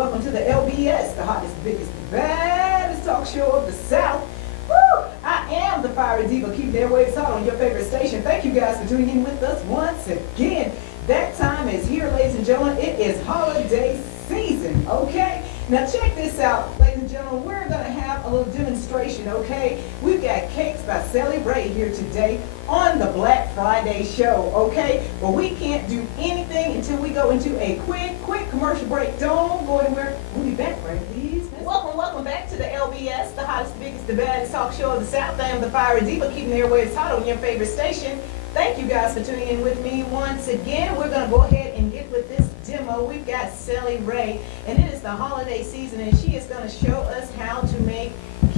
welcome to the LBS, the hottest, biggest, baddest talk show of the South. Woo! I am the Fiery Diva, keep their waves hot on your favorite station. Thank you guys for tuning in with us once again. That time is here, ladies and gentlemen. It is holiday season, okay? Now check this out, ladies and gentlemen. We're going to have a little demonstration, okay? We've got cakes by Sally Ray here today on the Black Friday show, okay? Well, we can't do anything until we go into a quick commercial break. Don't go anywhere. We'll be back right, please. Welcome back to the LBS, the hottest, biggest, the baddest talk show of the South. I am the Fiery Diva, keeping the airwaves hot on your favorite station. Thank you guys for tuning in with me once again. We're going to go ahead and get with this demo. We've got Sally Ray, and it is the holiday season, and she is going to show us how to make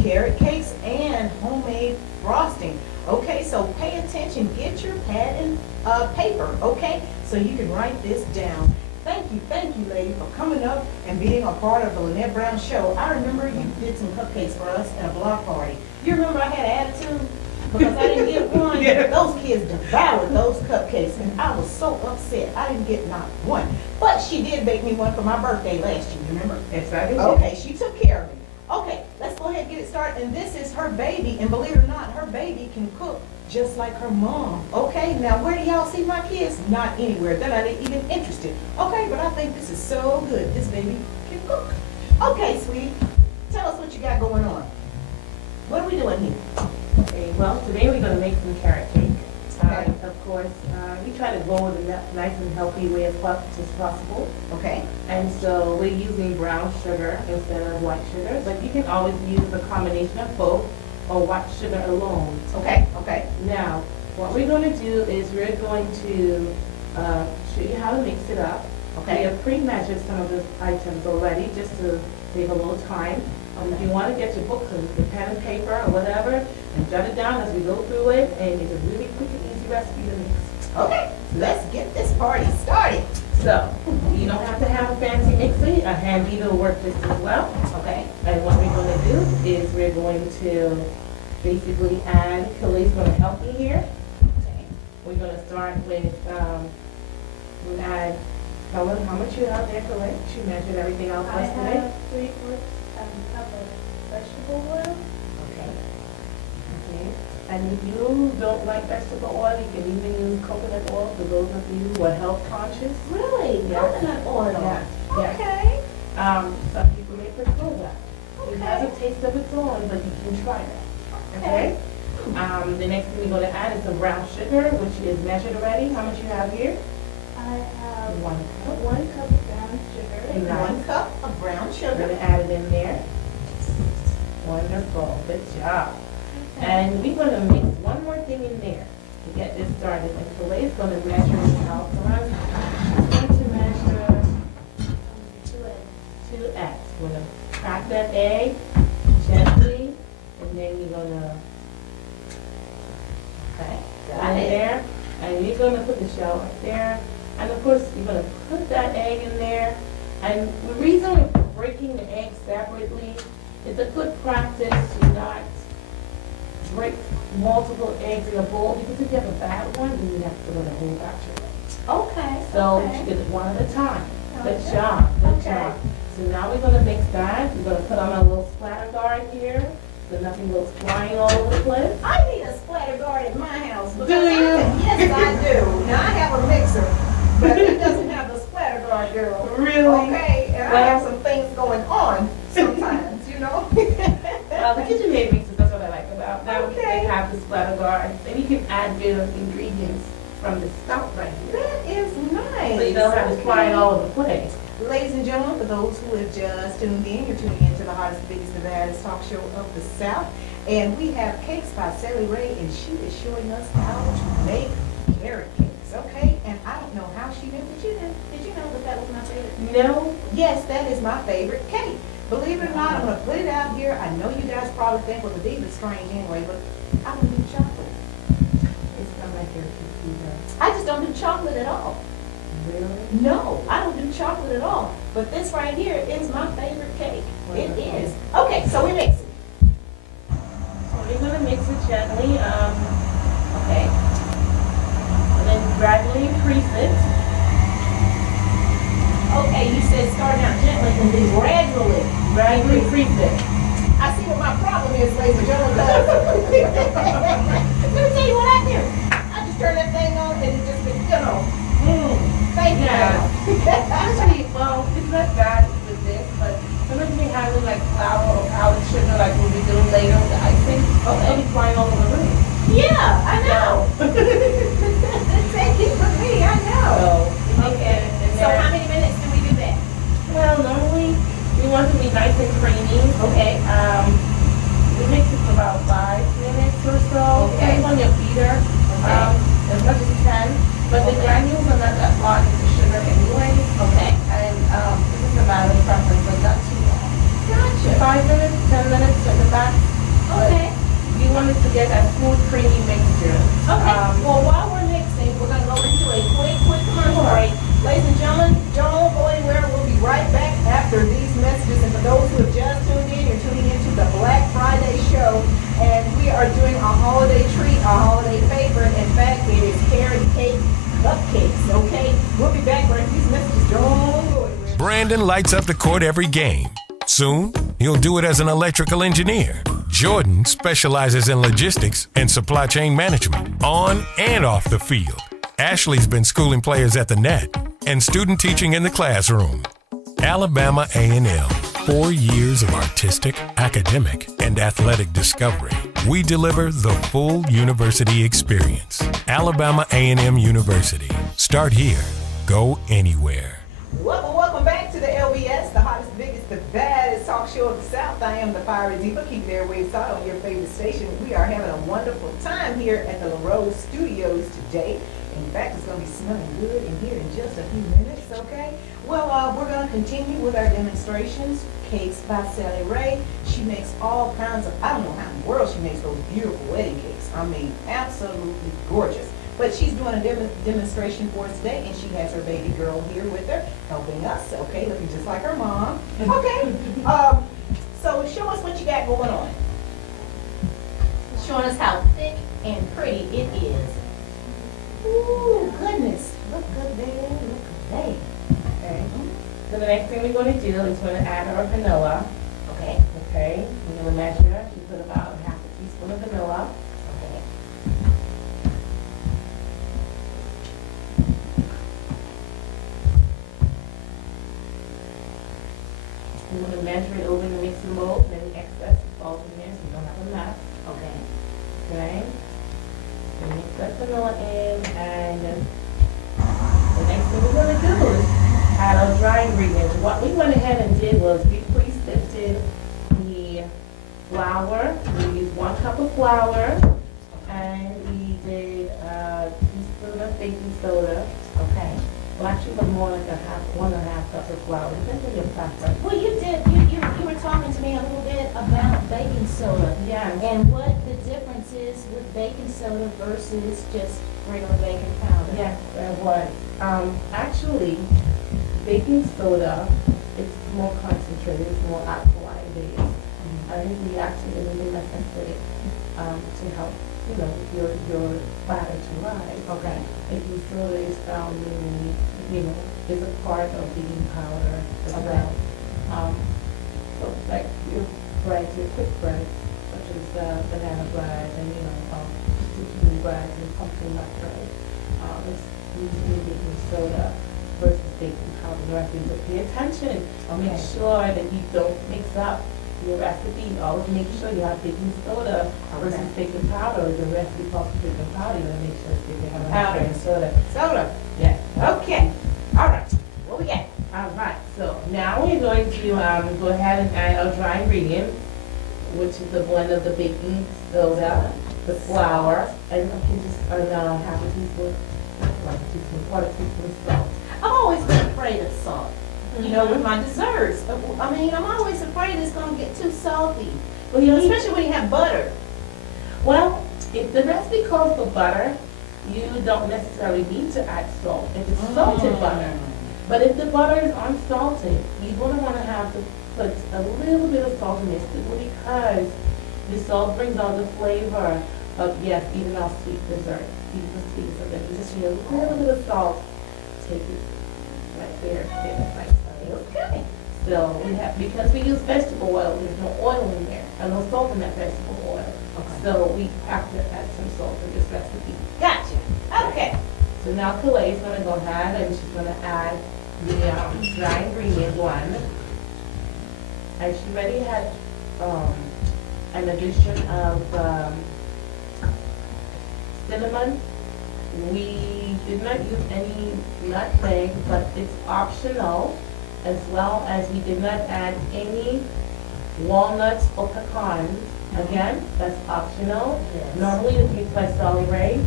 carrot cakes and homemade frosting. Okay, so pay attention. Get your pad and paper, okay, so you can write this down. Thank you, lady, for coming up and being a part of the Lynette Brown show. I remember you did some cupcakes for us at a block party. You remember I had an attitude? Because I didn't get one. Yeah. Those kids devoured those cupcakes, and I was so upset. I didn't get not one. But she did bake me one for my birthday last year, remember? Yes, I did. Okay, she took care of me. Okay, let's go ahead and get it started. And this is her baby, and believe it or not, her baby can cook just like her mom. Okay, now where do y'all see my kids? Not anywhere. They're not even interested. Okay, but I think this is so good. This baby can cook. Okay, sweetie, tell us what you got going on. What are we doing here? Okay, well, today we're going to make some carrot cake. Okay. Of course, we try to go with a nice and healthy way as possible. Okay. And so we're using brown sugar instead of white sugar, but you can always use a combination of both or white sugar alone. Okay, okay. Now, what we're going to do is we're going to show you how to mix it up. Okay. We have pre-measured some of the items already just to save a little time. If you want to get your book and your pen and paper or whatever, and jot it down as we go through it, and it's a really quick and easy recipe to mix. Okay, let's get this party started. So, you don't have to have a fancy mixer. A hand beater will work just as well. Okay. And what we're going to do is we're going to basically add, Kelly's going to help me here. Okay. We're going to start with, we'll add, how much you have there, Kelly? She measured everything out for us today. I have 3/4 cup of vegetable oil. Okay. Okay. And if you don't like vegetable oil, you can even use coconut oil for those of you who are health conscious. Really? Yes. Coconut oil? Yes. Yes. Okay. Some people may prefer that. It has Okay. a taste of its own, but you can try that. Okay. The next thing we're going to add is some brown sugar, which is measured already. How much you have here? I have 1 cup. 1 cup of brown sugar. And And 1 cup of brown We're sugar. going to add it in there. Wonderful. Good job. And we're going to mix one more thing in there to get this started. And Kalei is going to measure it out for us. She's going to measure 2 eggs. We're going to crack that egg gently, and then we're going to Got it. there. And you're going to put the shell right there. And of course, you're going to put that egg in there. And the reason we're breaking the egg separately is a good practice to not break multiple eggs in a bowl, because if you have a bad one, then you have to put a whole batch of eggs. Okay. So okay. you get it one at a time. Good Okay. job. Good Okay. job. So now we're going to mix that. We're going to put on a little splatter guard here so nothing goes flying all over the place. I need a splatter guard at my house. Because Do you? Yes, I do. Now, I have a mixer, but it doesn't have the splatter guard, girl. Really? Okay, and I Well- have some things going on sometimes, you know? Well, the KitchenAid mixes, that's what I like about them. Okay. They have the splatter guards, and you can add your ingredients from the spout right here. That is nice. So you don't have to fly it all over the place. Ladies and gentlemen, for those who have just tuned in, you're tuning in to the hottest, biggest, the baddest talk show of the South. And we have cakes by Sally Ray, and she is showing us how to make carrot cakes, okay? And I don't know how she knew, but did you know that that was my favorite? No? Yes, that is my favorite cake. Believe it or not, I'm going to put it out here. I know you guys probably think, well, the diva's strange anyway, but I don't do chocolate. It's not my favorite cake either. I just don't do chocolate at all. Really? No, I don't do chocolate at all. But this right here is my favorite cake. It Wonderful. is. Okay, so we mix it. So we're going to mix it gently. Okay. And then gradually increase it. Okay, you said starting out gently. and then gradually increase it. I see what my problem is, ladies and gentlemen. Let me tell you what I do. I just turn that thing on and it just, thank you. Yeah. Actually, well, it's not bad with this, but sometimes we handle like flour or powdered sugar, like we'll be doing later with the icing. Okay. It'll be flying all over the room. Yeah, I know. Thank you for me, I know. Okay. So how many minutes can we do that? Well, normally we want to be nice and creamy. Okay. We mix it for about 5 minutes or so. Okay. Depends on your feeder. Okay. As much as 10. But the granules are not that large as the sugar anyway. Okay. And this is a matter of preference, but not too long. Gotcha. 5 minutes, 10 minutes at the back. Okay. You want it to get a smooth, creamy mixture. Okay. Well, while we're mixing, we're going to go into a quick commercial break. Ladies and gentlemen, don't go anywhere. We'll be right back after these messages. And for those who have just tuned in, you're tuning into the Black Friday show. And we are doing a holiday treat, a holiday favorite. In fact, it is carrot cake cupcakes, okay? We'll be back right after these messages. Don't go anywhere. Brandon lights up the court every game. Soon, he'll do it as an electrical engineer. Jordan specializes in logistics and supply chain management, on and off the field. Ashley's been schooling players at the net and student teaching in the classroom. Alabama A&M, 4 years of artistic, academic, and athletic discovery. We deliver the full university experience. Alabama A&M University. Start here. Go anywhere. Welcome back to the LBS, the hottest, biggest, the baddest talk show of the South. I am the Fiery Diva, keeping the airwaves hot on your favorite station. We are having a wonderful time here at the LaRose Studios today. In fact, it's going to be smelling good in here in just a few minutes, okay? Well, we're going to continue with our demonstrations. Cakes by Sally Ray. She makes all kinds of, I don't know how in the world she makes those beautiful wedding cakes. I mean, absolutely gorgeous. But she's doing a demonstration for us today, and she has her baby girl here with her, helping us, okay, looking just like her mom. Okay, so show us what you got going on. Showing us how thick and pretty it is. Ooh, goodness. Look good there, look good there. Okay. So the next thing we're going to do is we're going to add our vanilla. Okay. Okay, we're going to measure. You put about half a teaspoon of vanilla. Okay. We're going to measure it over the mixing bowl, and any excess falls in there so you don't have a mess. Okay. Okay? So mix that vanilla in, and the next thing we're going to do is add our dry ingredients. What we went ahead and did was we pre-sifted the flour. We used 1 cup of flour, and we did a teaspoon of baking soda. Okay. Well, actually, but more like 1.5 cups of flour. Depends on your preference. Well, you were talking to me a little bit about baking soda. Yeah. And what the difference is with baking soda versus just regular baking powder. Yes, there was. Actually, baking soda, it's more concentrated, it's more alkaline based. I think we actually is a little less acidic to help, your batter to rise. Okay. Baking soda is found in, is a part of baking powder as Okay. well. So like your bread, your quick bread, such as banana bread and zucchini bread and pumpkin nut bread, it's usually baking soda versus baking powder. You have to pay attention. Make sure that you don't mix up your recipe. Always make sure you have baking soda versus baking powder. The recipe calls for baking powder. You want to make sure it's baking powder and soda. Soda. Yeah. Okay. All right. What we got? All right. So now we're going to go ahead and add our dry ingredient, which is the blend of the baking soda, the flour, and half a teaspoon, quarter teaspoon of salt. I've always been afraid of salt. You know, with my desserts. I mean, I'm always afraid it's going to get too salty. Well, you need, Especially when you have butter. well, if the recipe calls for butter, you don't necessarily need to add salt if it's salted butter. But if the butter is unsalted, you're going to want to have to put a little bit of salt in there simply because the salt brings out the flavor of, yes, even our sweet dessert. Even the sweet dessert. If you just need a little bit of salt, take it right there. Right. Okay. So we have, because we use vegetable oil, there's no oil in there, and no salt in that vegetable oil. Okay. So we have to add some salt in this recipe. Gotcha. Okay. So now Kalei is gonna go ahead and she's gonna add the dry ingredient one. And she already had an addition of cinnamon. We did not use any nutmeg, but it's optional, as well as we did not add any walnuts or pecans. Again, that's optional. Yes. Normally it's mixed by Solly Ray.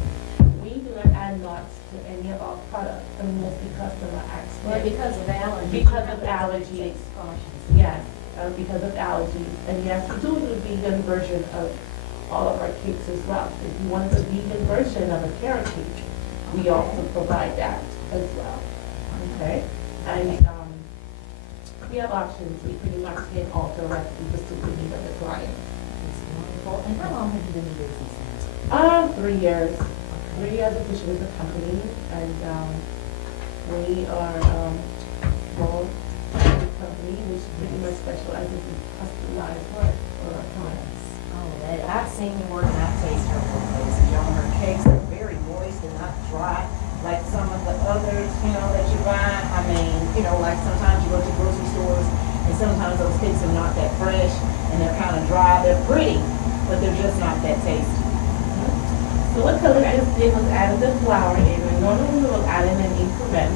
We do not add nuts to any of our products unless the customer asks. Well, it. because of allergies. Because of allergies. Takes cautions. Yes, because of allergies. And yes, we do the vegan version of all of our cakes as well. If you want the vegan version of a carrot cake, we also provide that as well. Okay? And we have options. We pretty much can alter recipes just to the need of the client. It's wonderful. And how long have you been in business? 3 years. 3 years officially with the company. And we are small company which pretty much specializes in customized work for our clients. Oh, I've seen your work and I've tasted her work, ladies and gentlemen. Her cakes are very moist and not dry like some of the others, that you buy. I mean, like sometimes you go to grocery stores and sometimes those cakes are not that fresh and they're kind of dry. They're pretty, but they're just not that tasty. So what color I just did was added the flour in, and normally we will add in an increment.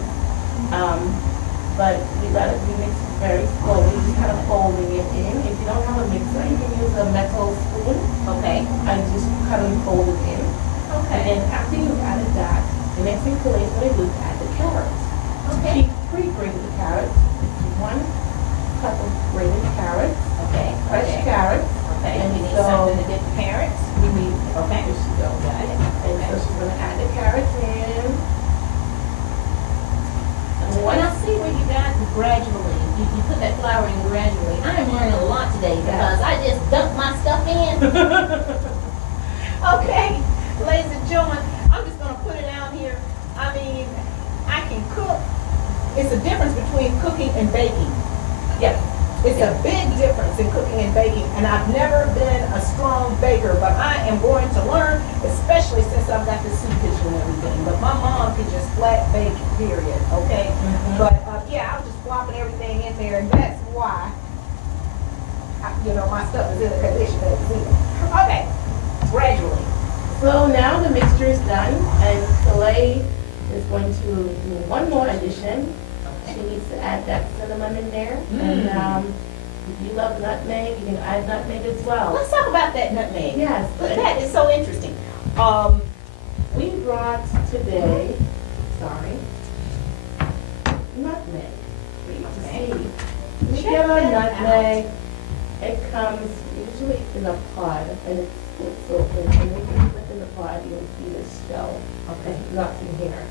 But we let it be mixed very slowly, just kind of folding it in. If you don't have a mixer, you can use a metal spoon. Okay. And just kind of fold it in. And then after you've added that, the next thing Kaleigh's going to do is add the carrots. Okay. She pre-grated the carrots. 1 cup of grated carrots. Okay. Fresh Okay. carrots. Okay. And You need so something to dip the carrots? we need, Okay. here she goes. Got it. And so she's going to add the carrots in. And When I see where you guys gradually, you put that flour in gradually, I am learning a lot today because I just dumped my stuff in. Okay, ladies and gentlemen, I'm just gonna put it out here. I mean, I can cook. It's a difference between cooking and baking. Yes. It's a big difference in cooking and baking, and I've never been a strong baker, but I am going to learn, especially since I've got this soup kitchen and everything. But my mom could just flat bake, period, okay? But yeah, I was just flopping everything in there, and that's why, my stuff is in the condition that it's in. Okay, gradually. So now the mixture is done, and Kaleigh is going to do one more addition. She needs to add that cinnamon in there. And if you love nutmeg, you can add nutmeg as well. Let's talk about that nutmeg. Yes. That is so interesting. We brought today, nutmeg for you to see. We get our nutmeg. It comes usually in a pod, and it's splits open. And when you flip in the pod, you'll see the shell. Okay, nothing here.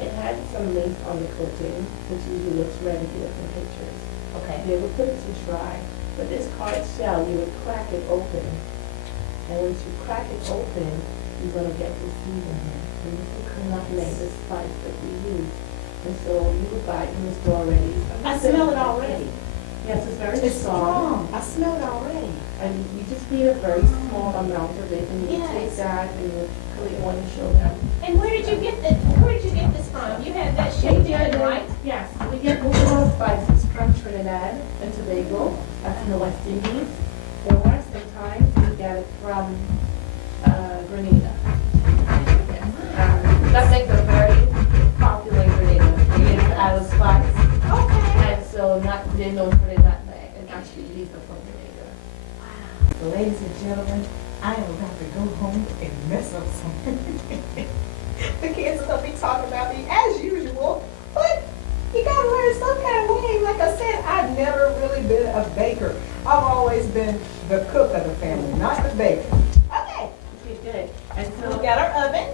It had some lace on the coating, which usually looks red if you look in pictures. Okay. They would put it to dry. But this hard shell, you would crack it open. And once you crack it open, you're going to get the seed in here. And this is nutmeg, the spice that we use. And so you would buy it in the store already. I smell it already. Yes, it's very It's strong. I smell it already. And you just need a very small amount of it, and you Yes. take that and you really want to show them. And where did you get this from? You had that shaped in, right? Yes, we get most of our spices from Trinidad and Tobago, that's in the West Indies, or sometimes we get it from Grenada. Yes. That makes a very popular Grenada. It is out of spice. Okay. And so they're known for their nutmeg, and actually these are from Grenada. Wow. Ladies and gentlemen, I am about to go home and mess up something. The kids are going to be talking about me as usual, but you got to learn some kind of way. Like I said, I've never really been a baker. I've always been the cook of the family, not the baker. Okay. Okay, good. And So so we got our oven.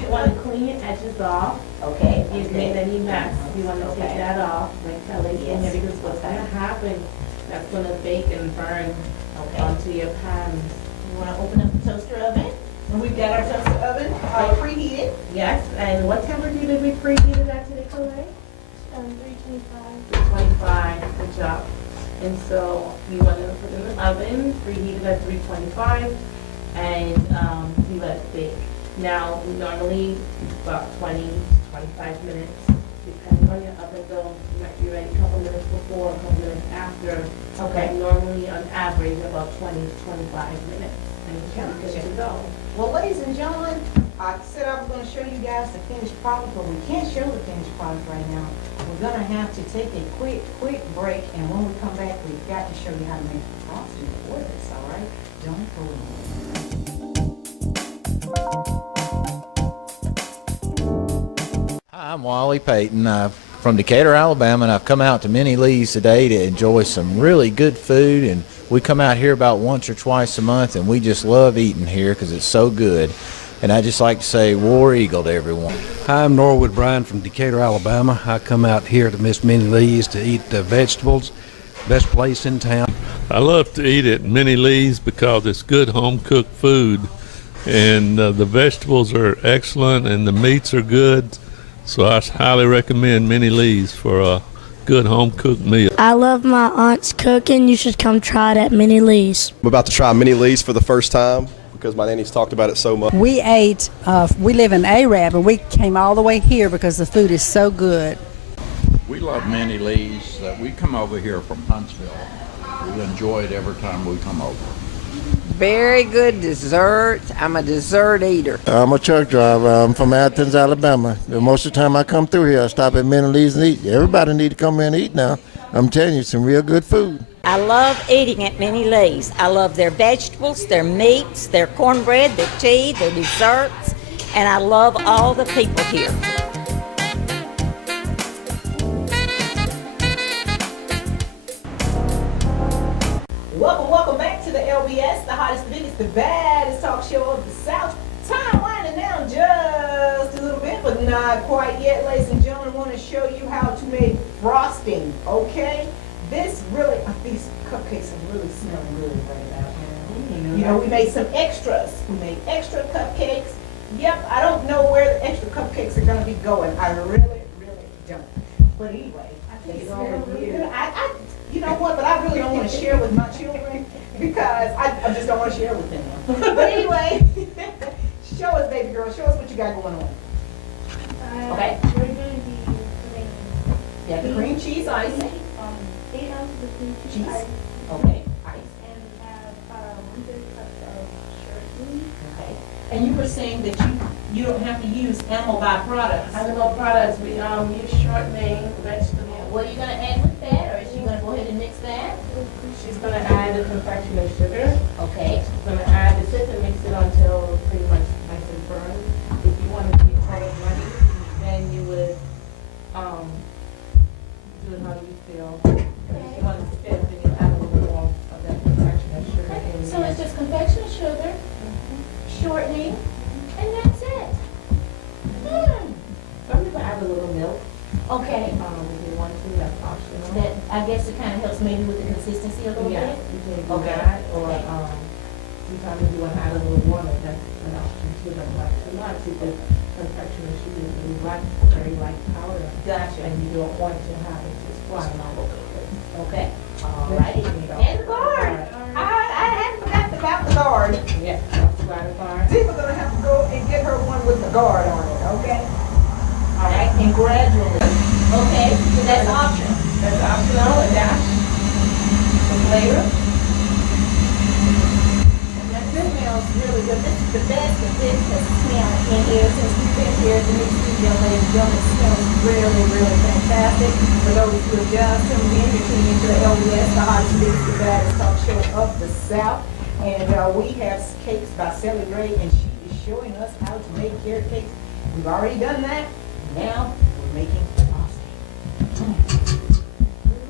you want to clean your edges off. Okay. If you've made any mess, you want to take Okay. that off, like Kelly's saying, Yes. because what's going to happen, that's going to bake and burn Okay. onto your pans. You want to open up the toaster oven? And we've got our toaster oven preheated. Yes, and what temperature did we preheat it at today, Kelly? 325. 325. So much up. And so we want to put it in the oven, preheated at 325, and we let it bake. Now, we normally about 20 to 25 minutes, depending on your oven though. You might be ready a couple minutes before, a couple minutes after. Okay. And normally, on average, about 20 to 25 minutes. And it's good to go. Well, ladies and gentlemen, I said I was going to show you guys the finished product, but we can't show the finished product right now. We're going to have to take a quick break, and when we come back, we've got to show you how to make the frosting for this, all right? Don't go anywhere. Hi, I'm Wally Payton. I'm from Decatur, Alabama, and I've come out to Minnie Lee's today to enjoy some really good food. And we come out here about once or twice a month, and we just love eating here because it's so good. And I just like to say War Eagle to everyone. Hi, I'm Norwood Bryan from Decatur, Alabama. I come out here to Miss Minnie Lee's to eat vegetables. Best place in town. I love to eat at Minnie Lee's because it's good home-cooked food. And the vegetables are excellent and the meats are good. So I highly recommend Minnie Lee's for a good home-cooked meal. I love my aunt's cooking. You should come try it at Minnie Lee's. I'm about to try Minnie Lee's for the first time because my nanny's talked about it so much. We live in Arab, and we came all the way here because the food is so good. We love Minnie Lee's. We come over here from Huntsville. We enjoy it every time we come over. Very good desserts. I'm a dessert eater. I'm a truck driver. I'm from Athens, Alabama. Most of the time I come through here, I stop at Minnie Lee's and eat. Everybody need to come in and eat now. I'm telling you, some real good food. I love eating at Minnie Lee's. I love their vegetables, their meats, their cornbread, their tea, their desserts, and I love all the people here. Welcome back to the LBS, the hottest, the biggest, the baddest talk show of the South. Time winding down just a little bit, but not quite yet, ladies and gentlemen. I want to show you how to make frosting, okay? These cupcakes are really smelling good right now. You know, we made some extras. We made extra cupcakes. Yep, I don't know where the extra cupcakes are going to be going. I really don't. But anyway, I think it's all really good. You know what, but I really don't want to share with my children because I just don't want to share with them. But anyway, show us, baby girl. Show us what you got going on. Okay. We're going to be putting the cream cheese ice. 8 ounces of cream cheese ice. Okay, ice. And we have 1 cup of shortening. Okay. And you were saying that you don't have to use animal byproducts. Animal products, we use shortening, vegetables. What are you going to add with that, or is she going to go ahead and mix that? She's going to add the confectioner sugar. Okay. She's going to add the sit and mix it until pretty much nice and firm. If you want it to be part of runny, then you would do it how you feel. If you want it to fit, then you add a little more of that confectioner sugar. So it's just confectioner sugar, shortening, and that's it. Some people add a little milk. Okay. If you want to, that's optional. That, I guess it kind of helps maybe with the consistency a little Yeah, bit. you can do Okay. that, or Okay. sometimes if you want to add a little warmer, that's an option too. Don't like too much because confectioner sugar is very light powder. Gotcha. And you don't want to have it just flying all over the place. Okay. All Then righty. you can go. And the guard. I hadn't forgotten about the guard. Yes, that's got a bar. We're going to have to go and get her one with the guard on it, okay? All right, and gradually. Okay, so that's optional. That's optional, a dash of flavor. And that smells really good. This is the best that this has smelled in here since we've been here at the new studio, ladies and gentlemen. It smells really fantastic. For those who have just tuned in, you're tuning into the LBS, the hottest, biggest, the baddest talk show of the South. And we have cakes by Sally Ray, and she is showing us how to make carrot cakes. We've already done that. Now we're making frosting.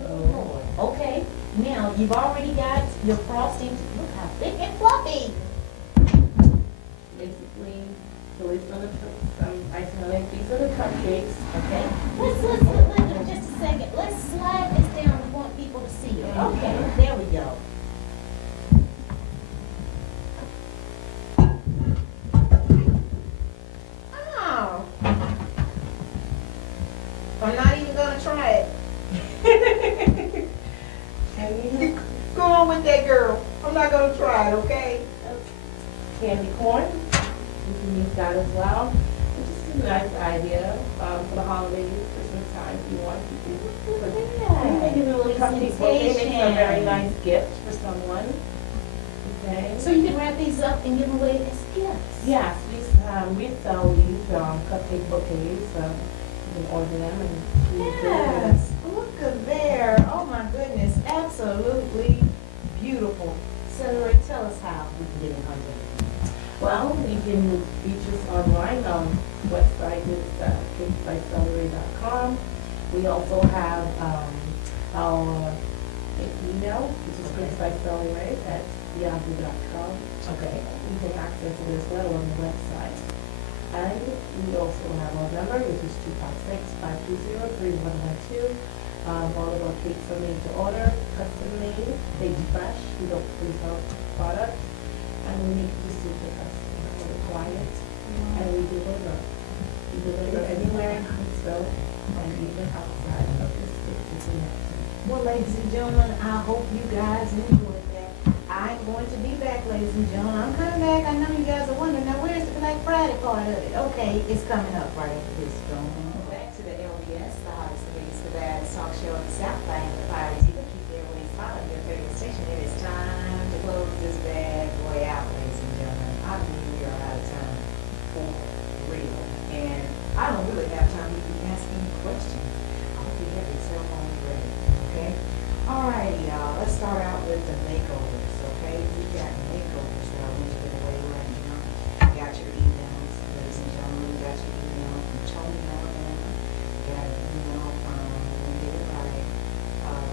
Oh, okay, now you've already got your frosting. Look how thick and fluffy. Basically, so it's going to put some icing on it. These are the cupcakes. Okay, let's just a second. Let's slide this down. We want people to see it. Okay, there we go. Oh. I'm not even going to try it. not gonna try it, okay? Candy corn, you can use that as well. It's just a nice idea for the holidays, Christmas time, if you want to do. But you make it a little cupcake, they make a very nice gift for someone. Okay. So you can wrap these up and give them away as gifts? Yes, we sell these cupcake bouquets. You can order them and Yes, look at there. Oh my goodness, absolutely beautiful. Celery, tell us how we can get in contact. Well, you can reach us online. Website is cakesbycelery.com. We also have our email, which is cakesbycelery@yahoo.com. Okay. You can access it as well on the website. And we also have our number, which is 256-520-3112. All of our cakes are made to order, custom made, baked fresh. We don't freeze our products. And we make it to suit the customer or the client. And we deliver. We deliver anywhere in Huntsville and even outside of the state of Lynette. Well, ladies and gentlemen, I hope you guys enjoyed that. I'm going to be back, ladies and gentlemen. I'm coming back. I know you guys are wondering, now where's the Black Friday part of it? Okay, it's coming up right after this. Back to the LBS, the hottest, the biggest, the baddest talk show in the South Bank. The fire is even keep their way smiling. Your favorite station. It is time to close this bad boy out, ladies and gentlemen. I mean, we are out of time for real. And I don't really have time to be asking you questions. I hope you have your cell phones ready, okay? Alrighty, y'all. Let's start out with the makeovers, okay? We got makeovers that I want to get away right now. Got your emails, ladies and gentlemen. Got your email from Tony, Alabama. Got an email from, get it right,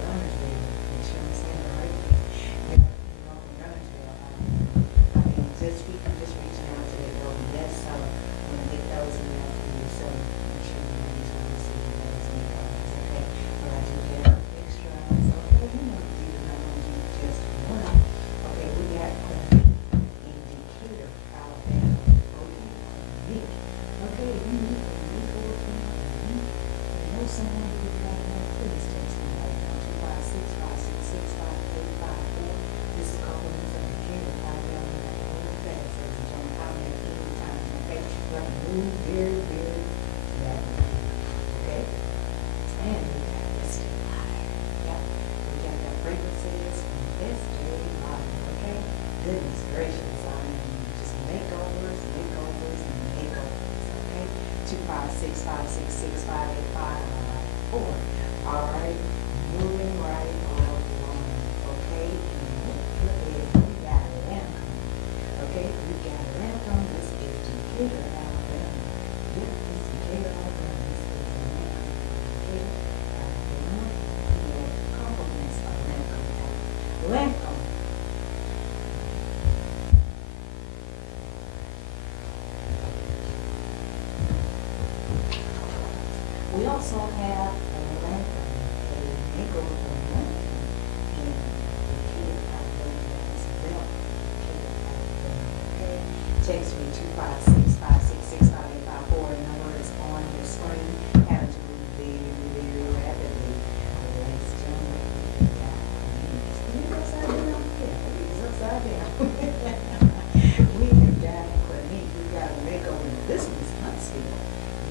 Runnersville. Make sure I'm saying it right. Got an email from Runnersville. I mean, we can just reach out to the LBS, so I'm going to get those emails from you, so make sure you reach out and see those makeovers, okay? But I do have extras, okay? You know, we do not want to do just one. Okay, we got Queen in Decatur, Alabama. Okay, okay, if you need a week or two, you know someone who got that, please text me right now, 256-566-5854. This is Compliments of Decatur, Alabama. Really fast, ladies and gentlemen. I'll make any time, okay? We're going to move very, very rapidly, okay? And we got Estee Lauder. Yep, we got that fragrances from Estee Lauder, okay? Goodness gracious, I mean, just makeovers, makeovers, and makeovers, okay? 256-566-5854. All right, moving right along, okay? And we got Lancome, okay? We got Lancome. This is Decatur, Alabama. Yep, this is Decatur, Alabama. This is Lancome, Decatur, Alabama. We have compliments of Lancome. Lancome. We also have a Lancome, a makeover for Lancome in Decatur, Alabama as well. Okay? Text me 256-566-5854. The number is on your screen. Having to move very, very rapidly. Ladies and gentlemen, we got it's upside down. Yeah, it's upside down. We have got Clinique. We got a makeover. This is Huntsville.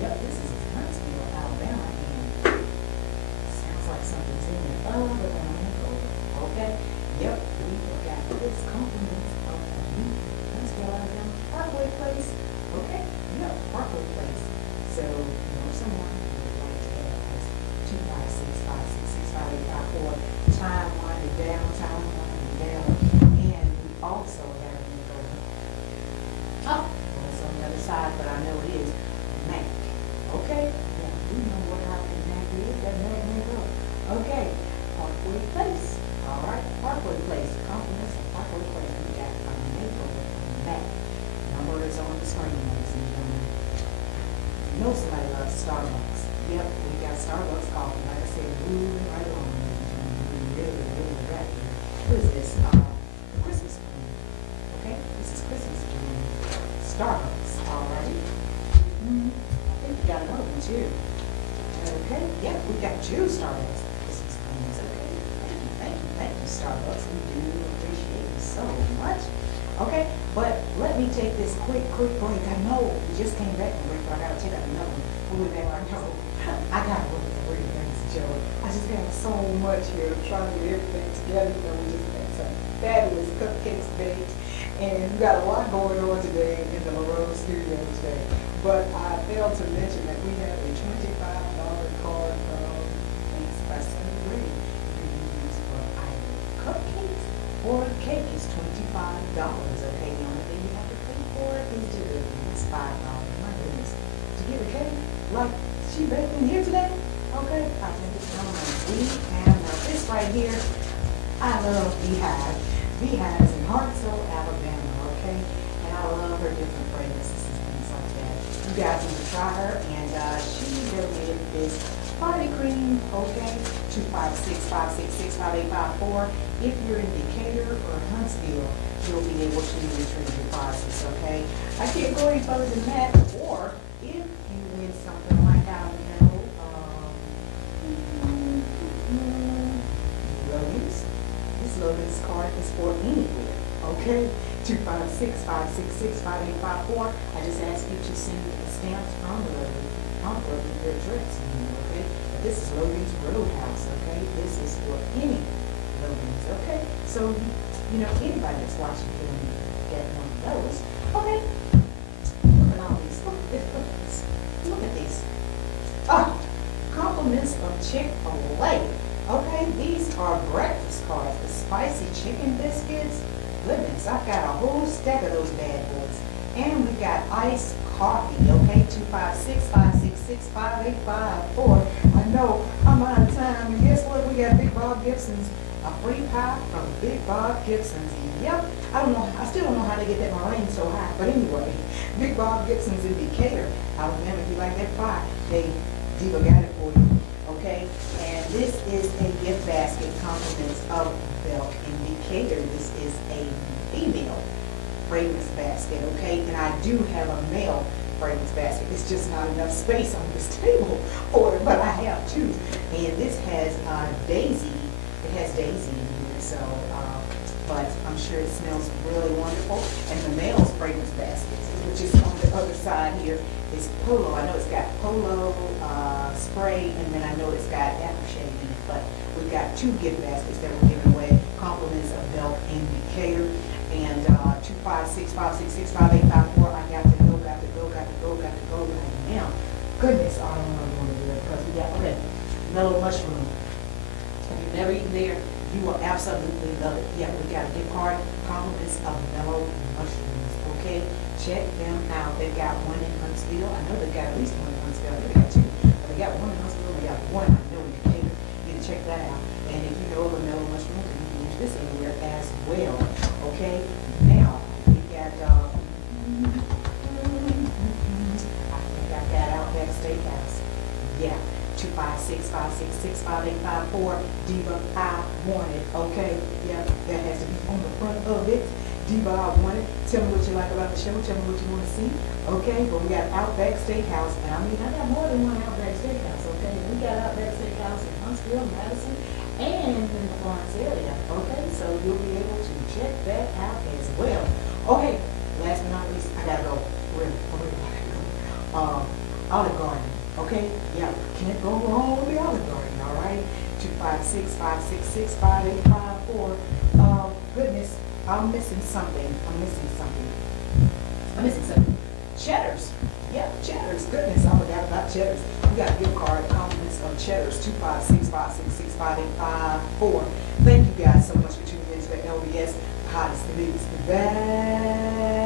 Yep, this is Huntsville, Alabama. And sounds like something's in there. Oh, we're going to makeover. Okay? Yep, we have got this compliments of Clinique. Huntsville, Alabama. Parkway Place. Okay? Yep, Parkway Place. So, you know someone who would like to have us. 256-566-5854. Time winding down, time winding down. And we also have a makeover. Oh, well, it's on the other side, but I know it is Mac. Okay? Yeah, we know what happened Mac is. That Mac makeup. Okay. Parkway Place. All right. Parkway Place. Compliments of Parkway Place. We got a makeover from Mac. Number is on the screen, ladies and gentlemen. You know somebody loves Starbucks. Yep, we got Starbucks coffee. Like I said, moving right along, ladies and gentlemen. Moving really, really rapidly. What is this? The Christmas Queen. Okay? This is Christmas Queen. Starbucks. All right. I think we got another one too. Okay. Yep, we got two Starbucks Christmas Queens. Okay. Thank you, Starbucks. We do appreciate you so much. Okay, but let me take this quick break. I know we just came back from break, but I gotta check out another one. We'll be back. I know. I gotta work the break, ladies and gentlemen. I just got so much here to try to get everything together. You know, we just had some fabulous cupcakes baked, and we got a lot going on today in the Monroe studio today. But I failed to mention that we have a $25 card from Thanks by Sunny Ray. You can use for either cupcakes or a cake is $25. Okay, the only thing you have to pay for is delivery. It's $5. My goodness. To get a cake like she baked in here today? Okay, I think it's we have this right here. I love Beehive. Beehive is in Hartselle, Alabama, okay? And I love her different fragrances and things like that. You guys need to try her, and she donated this party cream, okay? 256-566-5854. If you're in Decatur or Huntsville, you'll be able to retrieve your deposits, okay? I can't go any further than that. Or if you win something like I don't know, Logan's. This Logan's card is for anywhere, okay? 256-566-5854. I just ask you to send stamps from Logan, envelope with your address, okay? But this is Logan's Roadhouse, okay? This is for any Logan's, okay? So, you know, anybody that's watching can get one of those, okay? Look at all these. Look at this. Look at these. Compliments of Chick-fil-A. Okay, these are breakfast cards. The spicy chicken biscuits. Goodness, I've got a whole stack of those bad boys. And we got iced coffee, okay? 256-566-5854. I know I'm out of time. And guess what? We got Big Bob Gibson's, a free pie from Big Bob Gibson's. Yep. I don't know. I still don't know how they get that meringue so high. But anyway, Big Bob Gibson's in Decatur, Alabama. If you like that pie, hey, Diva got it for you. Okay? And this is a gift basket compliments of Belk in Decatur. This is a female fragrance basket, okay? And I do have a male fragrance basket. It's just not enough space on this table for it, but I have two. And this has Daisy. It has Daisy in here, so, but I'm sure it smells really wonderful. And the male's fragrance basket, which is on the other side here, is Polo. I know it's got Polo spray, and then I know it's got aftershave in it, but we've got two gift baskets that we're giving away. Compliments of Belk in Decatur. And 256-566-5854. I got to go right now. Goodness, I don't know what I'm going to do it because we got, okay, mellow mushroom. If you've never eaten there, you will absolutely love it. Yeah, we got a gift card, compliments of mellow mushrooms, okay? Check them out. They've got one in Huntsville. I know they've got at least one in Huntsville. I know they got two. But they got one in Huntsville and they got one, I know, in Decatur. You need to check that out. And if you know of a mellow mushroom, then you can use this anywhere as well. Okay, now we got, I think I got Outback Steakhouse. Yeah, 256-566-5854. Diva, I want it. Okay, yeah, that has to be on the front of it. Diva, I want it. Tell me what you like about the show. Tell me what you want to see. Okay, but we got Outback Steakhouse, and I mean, I got more than one Outback Steakhouse. Okay, we got Outback Steakhouse in Huntsville, Madison, and in the Florence area. Okay, so you'll be able to check that out as well. Okay, last but not least, I gotta go. Where do I go? Olive Garden. Okay, yeah, can't go wrong with the Olive Garden. All right, 256-566-5854. Goodness, I'm missing something. Cheddars. Yeah, Cheddars. Goodness, I forgot about Cheddars. We got a gift card, compliments of Cheddars, 256-566-5854. Thank you guys so much for tuning in to the LBS, the hottest, the biggest, the best